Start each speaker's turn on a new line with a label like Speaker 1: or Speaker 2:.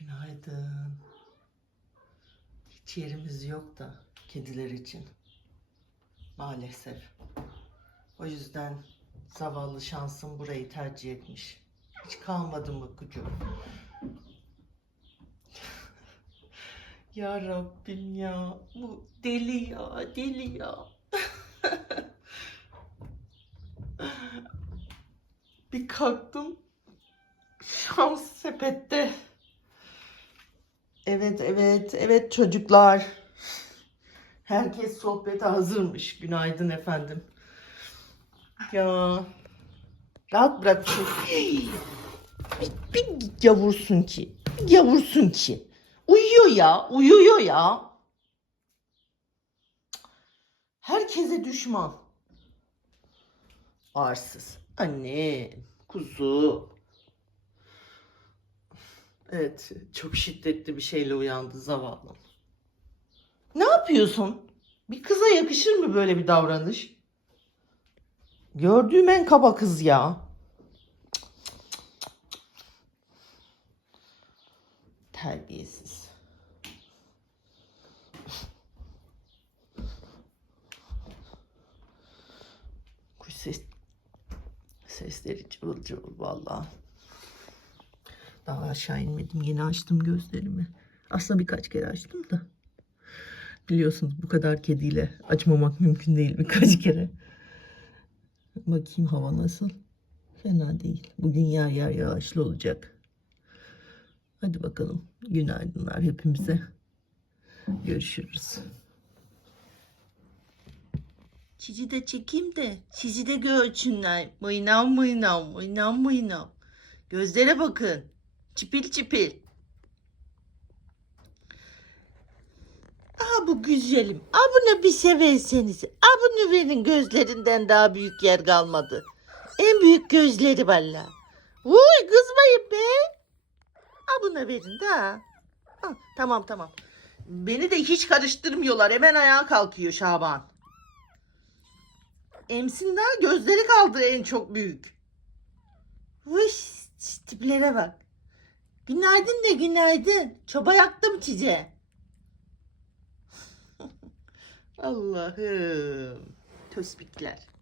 Speaker 1: Günaydın. Hiç yerimiz yok da kediler için. Maalesef. O yüzden zavallı şansım burayı tercih etmiş. Hiç kalmadı mı kucum? ya Rabbim ya. Bu deli ya, deli ya. Bir kalktım. Şans sepette. Evet, evet, evet çocuklar. Herkes sohbete hazırmış. Günaydın efendim. Ya. Rahat bırak. Bir, bir yavursun ki. Bir yavursun ki. Uyuyor ya, uyuyor ya. Herkese düşman. Arsız. Anne, kuzu. Evet, çok şiddetli bir şeyle uyandı zavallı. Ne yapıyorsun? Bir kıza yakışır mı böyle bir davranış? Gördüğüm en kaba kız ya. Terbiyesiz. Kuş ses sesleri cıvıl cıvıl vallahi. Daha aşağı inmedim. Yeni açtım gözlerimi. Aslında birkaç kere açtım da. Biliyorsunuz bu kadar kediyle açmamak mümkün değil birkaç kere. Bakayım hava nasıl. Fena değil. Bugün yer yer yağışlı olacak. Hadi bakalım. Günaydınlar hepimize. Görüşürüz. Sizi de çekeyim de sizi de görsünler. Mıynam mıynam mıynam mıynam. Gözlere bakın. Çipil çipil. Aa bu güzelim. Aa bunu bir severseniz. Aa bunu verin gözlerinden daha büyük yer kalmadı. En büyük gözleri valla. Uy kızmayın be. Aa buna verin de. Ha, Tamam tamam. Beni de hiç karıştırmıyorlar. Hemen ayağa kalkıyor Şaban. Emsin daha gözleri kaldı en çok büyük. Vış tiplere bak. Günaydın de günaydın. Çoba yaktım size. Allah'ım. Töspikler.